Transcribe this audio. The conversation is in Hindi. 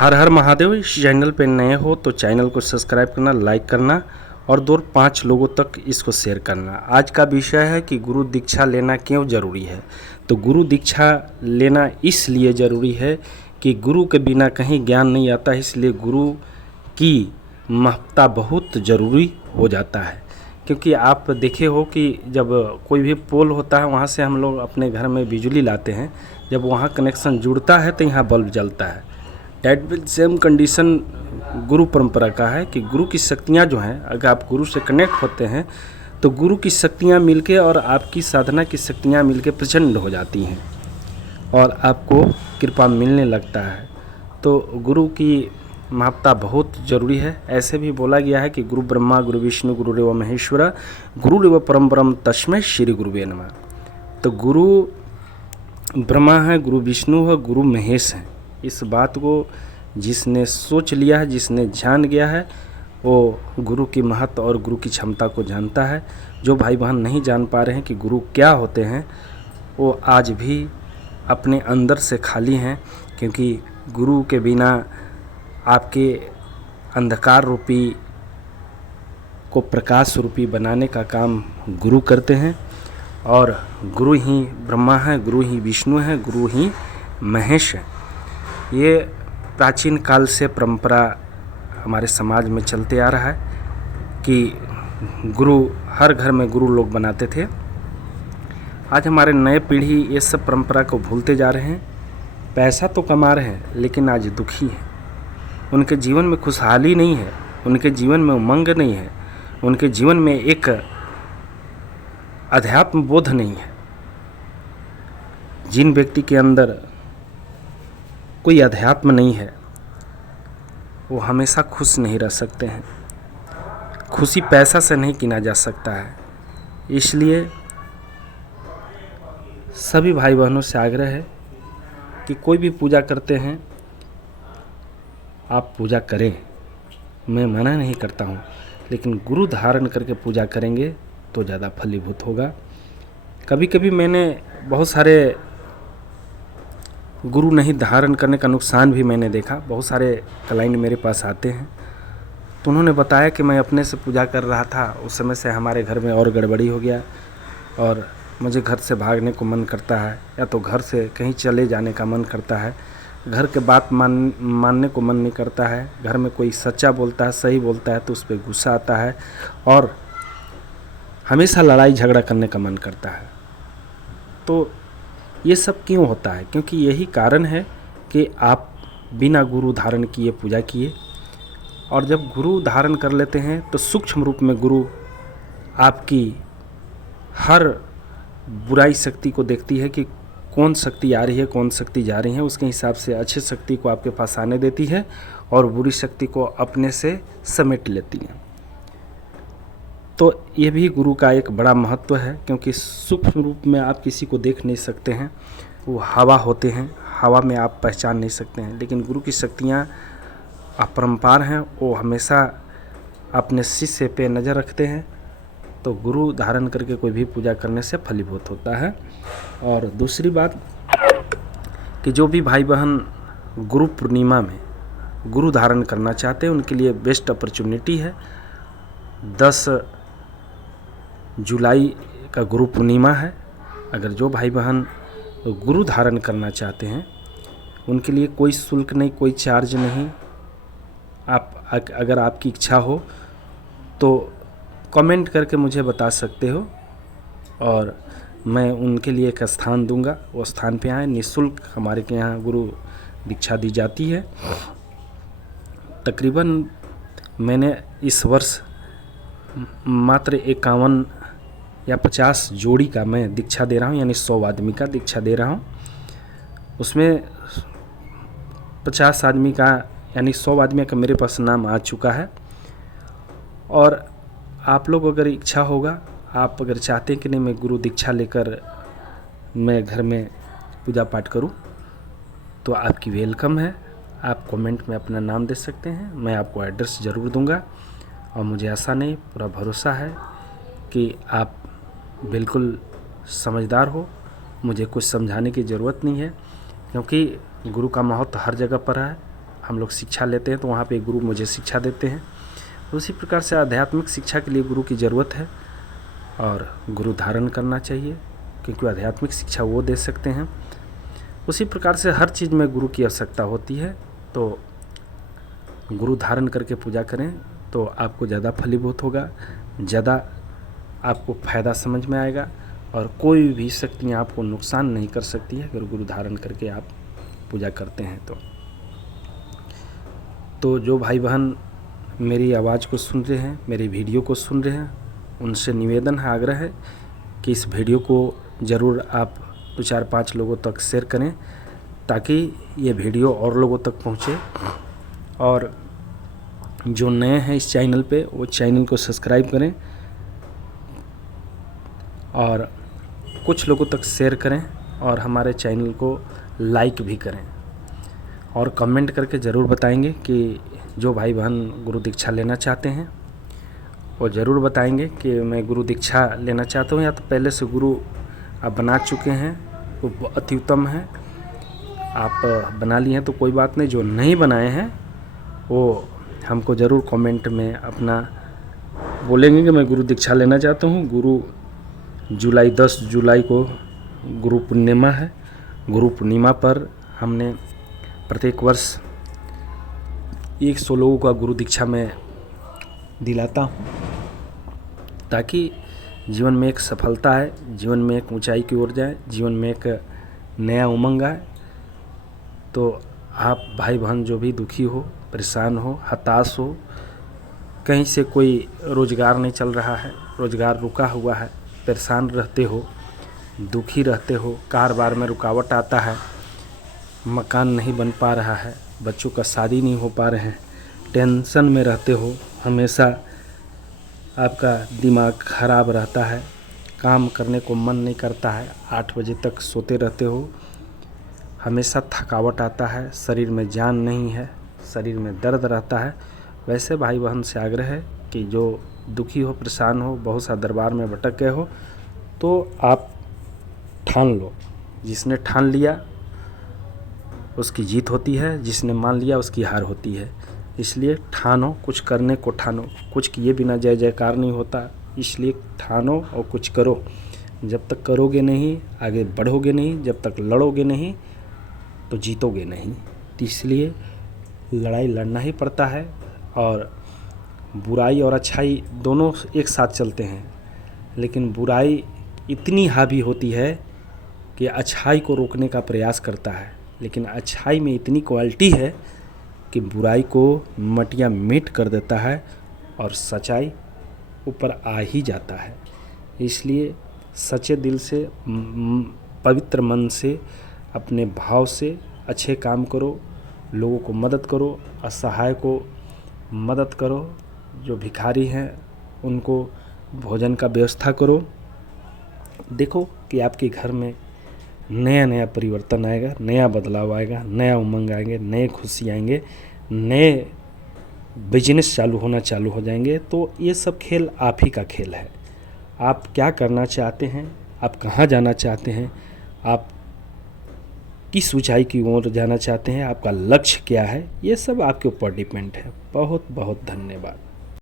हर हर महादेव। इस चैनल पे नए हो तो चैनल को सब्सक्राइब करना, लाइक करना और 2-5 लोगों तक इसको शेयर करना। आज का विषय है कि गुरु दीक्षा लेना क्यों ज़रूरी है। तो गुरु दीक्षा लेना इसलिए ज़रूरी है कि गुरु के बिना कहीं ज्ञान नहीं आता, इसलिए गुरु की महत्ता बहुत ज़रूरी हो जाता है। क्योंकि आप देखे हो कि जब कोई भी पोल होता है वहाँ से हम लोग अपने घर में बिजली लाते हैं, जब वहाँ कनेक्शन जुड़ता है तो यहाँ बल्ब जलता है। डेट विद सेम कंडीशन गुरु परंपरा का है कि गुरु की शक्तियाँ जो हैं, अगर आप गुरु से कनेक्ट होते हैं तो गुरु की शक्तियाँ मिलके और आपकी साधना की शक्तियाँ मिलके प्रचंड हो जाती हैं और आपको कृपा मिलने लगता है। तो गुरु की महत्ता बहुत ज़रूरी है। ऐसे भी बोला गया है कि गुरु ब्रह्मा गुरु विष्णु गुरुदेव महेश्वरा गुरुदेव परम ब्रह्म तस्मै श्री गुरुवे नमः। तो गुरु ब्रह्मा है, गुरु विष्णु है, गुरु महेश है। इस बात को जिसने सोच लिया है, जिसने जान गया है, वो गुरु की महत्व और गुरु की क्षमता को जानता है। जो भाई बहन नहीं जान पा रहे हैं कि गुरु क्या होते हैं, वो आज भी अपने अंदर से खाली हैं, क्योंकि गुरु के बिना आपके अंधकार रूपी को प्रकाश रूपी बनाने का काम गुरु करते हैं। और गुरु ही ब्रह्मा है, गुरु ही विष्णु है, गुरु ही महेश है। ये प्राचीन काल से परंपरा हमारे समाज में चलते आ रहा है कि गुरु हर घर में गुरु लोग बनाते थे। आज हमारे नए पीढ़ी ये सब परंपरा को भूलते जा रहे हैं। पैसा तो कमा रहे हैं लेकिन आज दुखी हैं। उनके जीवन में खुशहाली नहीं है, उनके जीवन में उमंग नहीं है, उनके जीवन में एक अध्यात्म बोध नहीं है। जिन व्यक्ति के अंदर कोई अध्यात्म नहीं है वो हमेशा खुश नहीं रह सकते हैं। खुशी पैसा से नहीं किना जा सकता है। इसलिए सभी भाई बहनों से आग्रह है कि कोई भी पूजा करते हैं आप पूजा करें, मैं मना नहीं करता हूँ, लेकिन गुरु धारण करके पूजा करेंगे तो ज़्यादा फलीभूत होगा। कभी कभी मैंने बहुत सारे गुरु नहीं धारण करने का नुकसान भी मैंने देखा। बहुत सारे क्लाइंट मेरे पास आते हैं तो उन्होंने बताया कि मैं अपने से पूजा कर रहा था, उस समय से हमारे घर में और गड़बड़ी हो गया और मुझे घर से भागने को मन करता है, या तो घर से कहीं चले जाने का मन करता है, घर के बात मानने को मन नहीं करता है। घर में कोई सच्चा बोलता है, सही बोलता है तो उस पर गुस्सा आता है और हमेशा लड़ाई झगड़ा करने का मन करता है। तो ये सब क्यों होता है? क्योंकि यही कारण है कि आप बिना गुरु धारण किए पूजा किए, और जब गुरु धारण कर लेते हैं तो सूक्ष्म रूप में गुरु आपकी हर बुराई शक्ति को देखती है कि कौन शक्ति आ रही है, कौन शक्ति जा रही है, उसके हिसाब से अच्छी शक्ति को आपके पास आने देती है और बुरी शक्ति को अपने से समेट लेती है। तो ये भी गुरु का एक बड़ा महत्व है, क्योंकि सूक्ष्म रूप में आप किसी को देख नहीं सकते हैं, वो हवा होते हैं, हवा में आप पहचान नहीं सकते हैं, लेकिन गुरु की शक्तियाँ अपरंपार हैं। वो हमेशा अपने शिष्य पे नज़र रखते हैं। तो गुरु धारण करके कोई भी पूजा करने से फलीभूत होता है। और दूसरी बात कि जो भी भाई बहन गुरु पूर्णिमा में गुरु धारण करना चाहते हैं उनके लिए बेस्ट अपॉर्चुनिटी है। 10 जुलाई का गुरु पूर्णिमा है। अगर जो भाई बहन गुरु धारण करना चाहते हैं उनके लिए कोई शुल्क नहीं, कोई चार्ज नहीं। आप अगर आपकी इच्छा हो तो कमेंट करके मुझे बता सकते हो और मैं उनके लिए एक स्थान दूंगा, वो स्थान पे आएँ। निःशुल्क हमारे के यहाँ गुरु दीक्षा दी जाती है। तकरीबन मैंने इस वर्ष मात्र 51 या 50 जोड़ी का मैं दीक्षा दे रहा हूँ, यानी 100 आदमी का दीक्षा दे रहा हूँ। उसमें 50 आदमी का यानी 100 आदमी का मेरे पास नाम आ चुका है। और आप लोग अगर इच्छा होगा, आप अगर चाहते हैं कि नहीं मैं गुरु दीक्षा लेकर मैं घर में पूजा पाठ करूं, तो आपकी वेलकम है। आप कमेंट में अपना नाम दे सकते हैं, मैं आपको एड्रेस ज़रूर दूंगा। और मुझे आशा नहीं, पूरा भरोसा है कि आप बिल्कुल समझदार हो, मुझे कुछ समझाने की ज़रूरत नहीं है, क्योंकि गुरु का महत्व हर जगह पर है। हम लोग शिक्षा लेते हैं तो वहाँ पे गुरु मुझे शिक्षा देते हैं। उसी प्रकार से आध्यात्मिक शिक्षा के लिए गुरु की ज़रूरत है और गुरु धारण करना चाहिए, क्योंकि आध्यात्मिक शिक्षा वो दे सकते हैं। उसी प्रकार से हर चीज़ में गुरु की आवश्यकता होती है, तो गुरु धारण करके पूजा करें तो आपको ज़्यादा फलीभूत होगा, ज़्यादा आपको फ़ायदा समझ में आएगा और कोई भी शक्तियाँ आपको नुकसान नहीं कर सकती है अगर गुरु धारण करके आप पूजा करते हैं तो जो भाई बहन मेरी आवाज़ को सुन रहे हैं, मेरी वीडियो को सुन रहे हैं, उनसे निवेदन है, आग्रह है कि इस वीडियो को ज़रूर आप 2-4-5 लोगों तक शेयर करें ताकि ये वीडियो और लोगों तक पहुँचे। और जो नए हैं इस चैनल पे वो चैनल को सब्सक्राइब करें और कुछ लोगों तक शेयर करें और हमारे चैनल को लाइक भी करें और कमेंट करके ज़रूर बताएंगे कि जो भाई बहन गुरु दीक्षा लेना चाहते हैं वो ज़रूर बताएंगे कि मैं गुरु दीक्षा लेना चाहता हूँ, या तो पहले से गुरु आप बना चुके हैं वो अति उत्तम है, आप बना लिए हैं तो कोई बात नहीं, जो नहीं बनाए हैं वो हमको ज़रूर कमेंट में अपना बोलेंगे कि मैं गुरु दीक्षा लेना चाहता हूँ। 10 जुलाई को गुरु पूर्णिमा है। गुरु पूर्णिमा पर हमने प्रत्येक वर्ष 100 लोगों का गुरु दीक्षा में दिलाता हूँ ताकि जीवन में एक सफलता है, जीवन में एक ऊंचाई की ओर जाए, जीवन में एक नया उमंग आए। तो आप भाई बहन जो भी दुखी हो, परेशान हो, हताश हो, कहीं से कोई रोज़गार नहीं चल रहा है, रोज़गार रुका हुआ है, परेशान रहते हो, दुखी रहते हो, कारोबार में रुकावट आता है, मकान नहीं बन पा रहा है, बच्चों का शादी नहीं हो पा रहे हैं, टेंशन में रहते हो, हमेशा आपका दिमाग खराब रहता है, काम करने को मन नहीं करता है, 8 बजे तक सोते रहते हो, हमेशा थकावट आता है, शरीर में जान नहीं है, शरीर में दर्द रहता है, वैसे भाई बहन से आग्रह है कि जो दुखी हो, परेशान हो, बहुत सा दरबार में भटक गए हो, तो आप ठान लो। जिसने ठान लिया उसकी जीत होती है, जिसने मान लिया उसकी हार होती है। इसलिए ठानो, कुछ करने को ठानो, कुछ किए बिना जय जयकार नहीं होता, इसलिए ठानो और कुछ करो। जब तक करोगे नहीं आगे बढ़ोगे नहीं, जब तक लड़ोगे नहीं तो जीतोगे नहीं। तो इसलिए लड़ाई लड़ना ही पड़ता है और बुराई और अच्छाई दोनों एक साथ चलते हैं, लेकिन बुराई इतनी हावी होती है कि अच्छाई को रोकने का प्रयास करता है, लेकिन अच्छाई में इतनी क्वालिटी है कि बुराई को मटिया मिट कर देता है और सच्चाई ऊपर आ ही जाता है। इसलिए सच्चे दिल से, पवित्र मन से, अपने भाव से अच्छे काम करो, लोगों को मदद करो, असहाय को मदद करो, जो भिखारी हैं उनको भोजन का व्यवस्था करो। देखो कि आपके घर में नया नया परिवर्तन आएगा, नया बदलाव आएगा, नया उमंग आएंगे, नए खुशी आएंगे, नए बिजनेस चालू हो जाएंगे। तो ये सब खेल आप ही का खेल है। आप क्या करना चाहते हैं, आप कहाँ जाना चाहते हैं, आप किस ऊंचाई की ओर जाना चाहते हैं, आपका लक्ष्य क्या है, ये सब आपके ऊपर डिपेंड है। बहुत बहुत धन्यवाद।